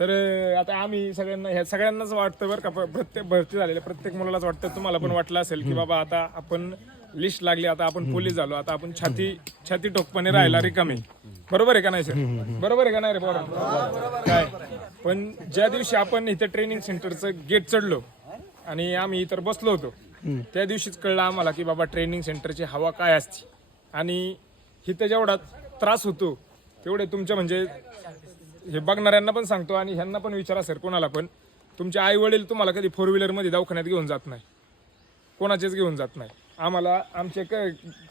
Sir आता आम्ही सगळ्यांना ह्या सगळ्यांनाच वाटतं बरं का प्रत्येक भरती झालेल्या प्रत्येक मुलालाच वाटतं. तुम्हाला पण वाटलं असेल की बाबा आता आपण लिस्ट लागली आता आपण पोलीस झालो आता आपण छाती छाती टोकपणे राहायला रिकामे. बरोबर आहे का नाही सर? बरोबर आहे का नाही रे बरोबर काय? पण ज्या दिवशी आपण इथे ट्रेनिंग सेंटरचं गेट चढलो आणि आम्ही इतर बसलो होतो त्या दिवशीच कळलं आम्हाला की बाबा ट्रेनिंग सेंटरची हवा काय असते. आणि इथं जेवढा त्रास होतो तेवढे तुमच्या म्हणजे हे बघणाऱ्यांना पण सांगतो आणि ह्यांना पण विचारा सर कोणाला पण. तुमचे आई वडील तुम्हाला कधी फोर व्हीलरमध्ये दवाखान्यात घेऊन जात नाही. कोणाचेच घेऊन जात नाही. आम्हाला आमचे क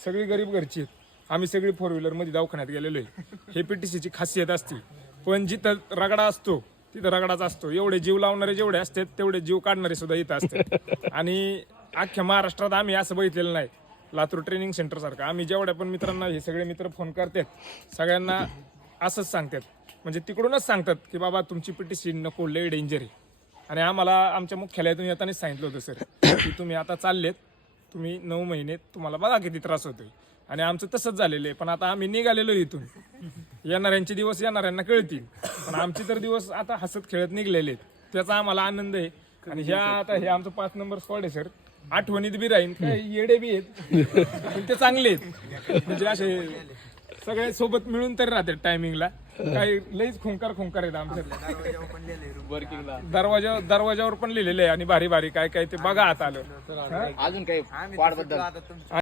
सगळी गरीब घरची आहेत. आम्ही सगळी फोर व्हीलरमध्ये दवाखान्यात गेलेलो आहे. हे पी टी सीची खासियत असते. पण जिथं रगडा असतो तिथं रगडाच असतो. एवढे जीव लावणारे जेवढे असतात तेवढे जीव काढणारे सुद्धा इथं असतात. आणि अख्ख्या महाराष्ट्रात आम्ही असं बघितलेलं नाही. लातूर ट्रेनिंग सेंटरसारखं आम्ही जेवढ्या पण मित्रांना हे सगळे मित्र फोन करतात सगळ्यांना असंच सांगतात. म्हणजे तिकडूनच सांगतात की बाबा तुमची पीटीसी नको लय डेंजर आहे. आणि आम्हाला आमच्या मुख्यालयातून येतानाच सांगितलं होतं सर की तुम्ही आता चाललेत तुम्ही नऊ महिने तुम्हाला बघा किती त्रास होतोय. आणि आमचं तसंच झालेलं आहे पण आता आम्ही निघालेलो इथून. येणाऱ्यांचे दिवस येणाऱ्यांना कळतील पण आमचे तर दिवस आता हसत खेळत निघलेले आहेत. त्याचा आम्हाला आनंद आहे. आणि ह्या आता हे आमचं पाच नंबर स्पॉट आहे सर आठवणीत बी राहीन काय येडे बी आहेत पण ते चांगले आहेत. म्हणजे असे सगळे सोबत मिळून तरी राहतात टायमिंगला काही लईच खुंकार खुंकार आहेत आमच्या दरवाजा दरवाजावर पण लिहिलेले आहे आणि भारी भारी काय काय ते बघा आता आलं. अजून काही वाढबद्दल.